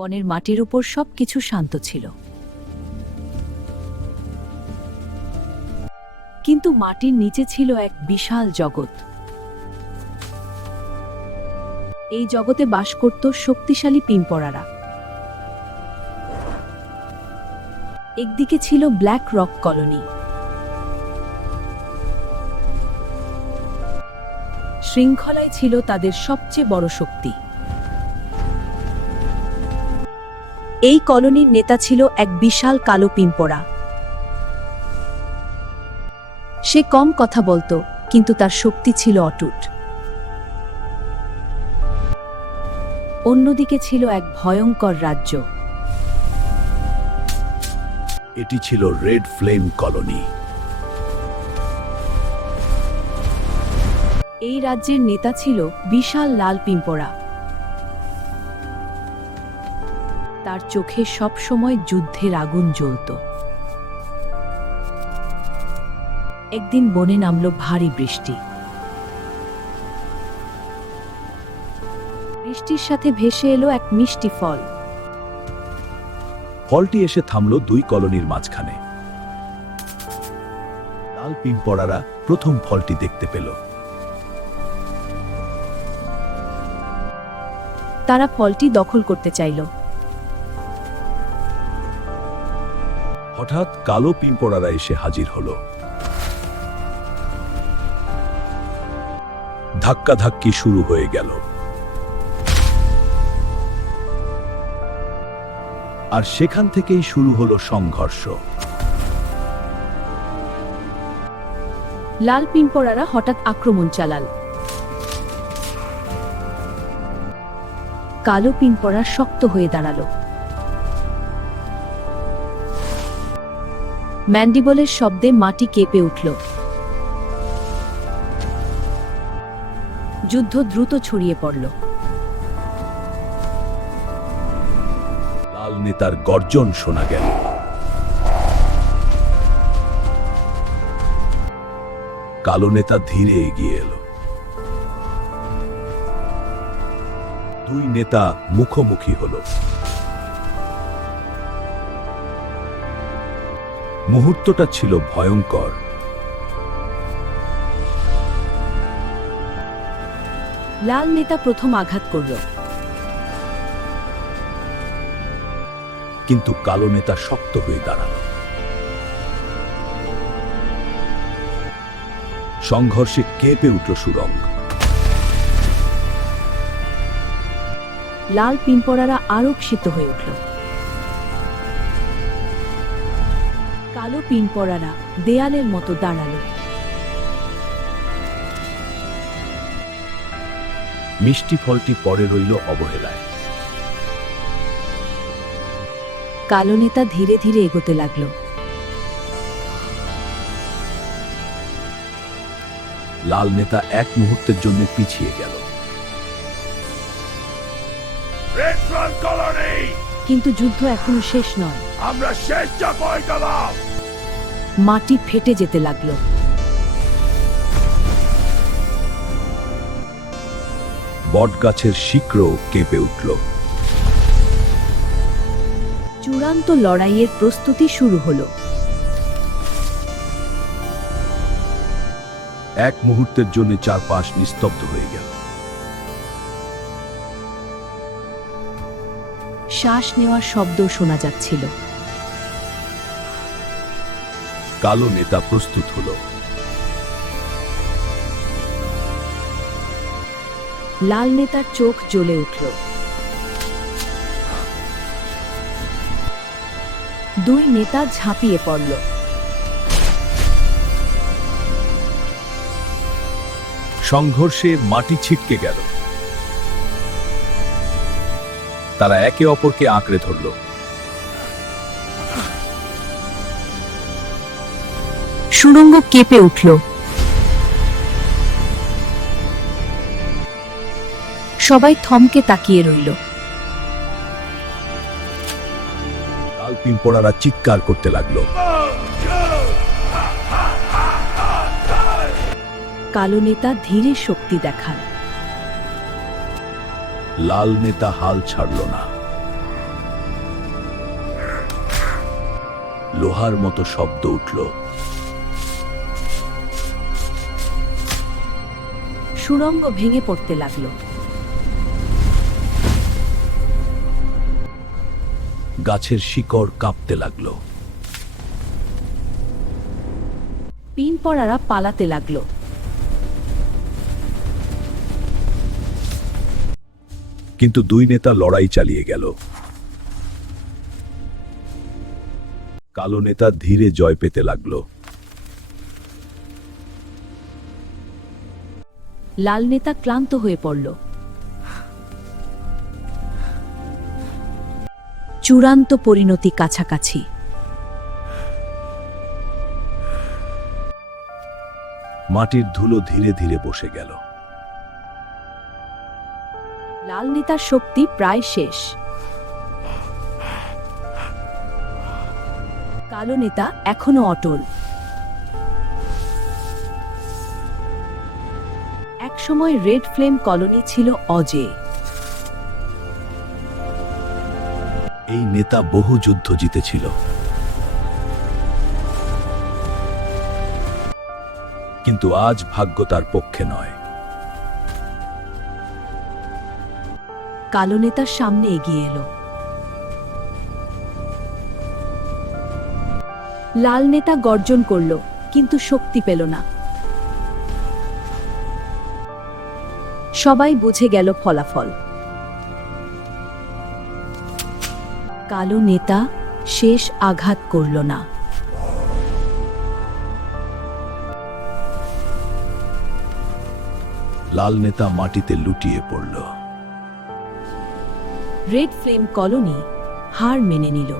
বনের মাটির উপর সবকিছু শান্ত ছিল, কিন্তু মাটির নিচে ছিল এক বিশাল জগৎ। এই জগতে বাস করত শক্তিশালী পিঁপড়ারা। একদিকে ছিল ব্ল্যাক রক কলোনি, শৃঙ্খলায় ছিল তাদের সবচেয়ে বড় শক্তি। এই কলোনির নেতা ছিল এক বিশাল কালো পিঁপড়া। সে কম কথা বলতো, কিন্তু তার শক্তি ছিল অটুট। অন্যদিকে ছিল এক ভয়ঙ্কর রাজ্য। এটি ছিল রেড ফ্লেম কলোনি। এই রাজ্যের নেতা ছিল বিশাল লাল পিঁপড়া। তার চোখে সব সময় যুদ্ধের আগুন জ্বলত। একদিন বনে নামল ভারী বৃষ্টি। বৃষ্টির সাথে ভেসে এলো এক মিষ্টি ফল। ফলটি এসে থামল দুই কলোনির মাঝখানে। লাল পিঁপড়ারা প্রথম ফলটি দেখতে পেল। তারা ফলটি দখল করতে চাইল। হঠাৎ কালো পিঁপড়ারা এসে হাজির হলো। ধাক্কাধাক্কি শুরু হয়ে গেল। আর সেখান থেকেই শুরু হলো সংঘর্ষ। লাল পিঁপড়ারা হঠাৎ আক্রমণ চালাল। কালো পিঁপড়া শক্ত হয়ে দাঁড়ালো। ম্যান্ডিবলের শব্দে মাটি কেঁপে উঠল। যুদ্ধ দ্রুত ছড়িয়ে পড়ল। লাল নেতার গর্জন শোনা গেল। কালো নেতা ধীরে এগিয়ে এলো। দুই নেতা মুখোমুখি হলো। মুহূর্তটা ছিল ভয়ঙ্কর। লাল নেতা প্রথম আঘাত করল, কিন্তু কালো নেতা শক্ত হয়ে দাঁড়াল। সংঘর্ষে কেঁপে উঠল সুড়ঙ্গ। লাল পিঁপড়ারা আরো ক্ষিপ্ত হয়ে উঠল। কালো পিঁপড়ারা দেয়ালের মতো দাঁড়ালো। মিষ্টি ফলটি পড়ে রইল অবহেলায়। কালো নেতা ধীরে ধীরে এগোতে লাগলো। লাল নেতা এক মুহূর্তের জন্য পিছিয়ে গেল। কিন্তু যুদ্ধ এখনো শেষ নয়। আমরা শেষ জয় গেলাম। মাটি ফেটে যেতে লাগলো। বটগাছের শিকড় কেঁপে উঠল। চূড়ান্ত লড়াইয়ের প্রস্তুতি শুরু হলো। এক মুহূর্তের জন্য চারপাশ নিস্তব্ধ হয়ে গেল। শ্বাস নেওয়ার শব্দ শোনা যাচ্ছিল। কালো নেতা প্রস্তুত হলো। লাল নেতার চোখ জ্বলে উঠল। দুই নেতা ঝাঁপিয়ে পড়ল। সংঘর্ষে মাটি ছিটকে গেল। তারা একে অপরকে আঁকড়ে ধরল। সুড়ঙ্গ কেঁপে উঠল। সবাই থমকে তাকিয়ে রইল। লাল পিঁপড়ারা চিৎকার করতে লাগলো। কালো নেতা ধীরে শক্তি দেখান। লাল নেতা হাল ছাড়ল না। লোহার মতো শব্দ উঠল। সুড়ঙ্গ ভেঙে পড়তে লাগলো। গাছের শিকড় কাঁপতে লাগলো। পিনপড়ারা পালাতে লাগলো। কিন্তু দুই নেতা লড়াই চালিয়ে গেল। কালো নেতা ধীরে জয় পেতে লাগলো। লাল নেতা ক্লান্ত হয়ে পড়ল। চূড়ান্ত পরিণতি কাছাকাছি। মাটির ধুলো ধীরে ধীরে বসে গেল। লাল নেতার শক্তি প্রায় শেষ। কালো নেতা এখনো অটল। একসময় রেড ফ্লেম কলোনি ছিল অজেয়। এই নেতা বহু যুদ্ধ জিতেছিল, কিন্তু আজ ভাগ্য তার পক্ষে নয়। কালো নেতার সামনে এগিয়ে এলো। লাল নেতা গর্জন করল, কিন্তু শক্তি পেল না। সবাই বুঝে গেল ফলাফল। কালো নেতা শেষ আঘাত করল না। লাল নেতা মাটিতে লুটিয়ে পড়ল। রেড ফ্লেম কলোনি হার মেনে নিল।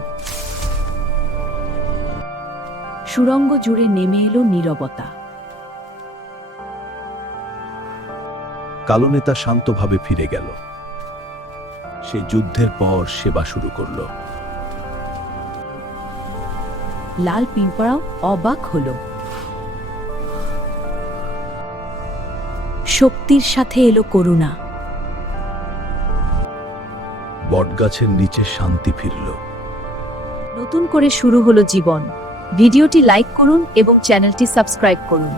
সুড়ঙ্গ জুড়ে নেমে এলো নীরবতা। কালো নেতা শান্তভাবে ফিরে গেল। সে যুদ্ধের পর সেবা শুরু করল। লাল পিঁপড়াও অবাক হল। শক্তির সাথে এলো করুণা। বটগাছের নিচে শান্তি ফিরল। নতুন করে শুরু হলো জীবন। ভিডিওটি লাইক করুন এবং চ্যানেলটি সাবস্ক্রাইব করুন।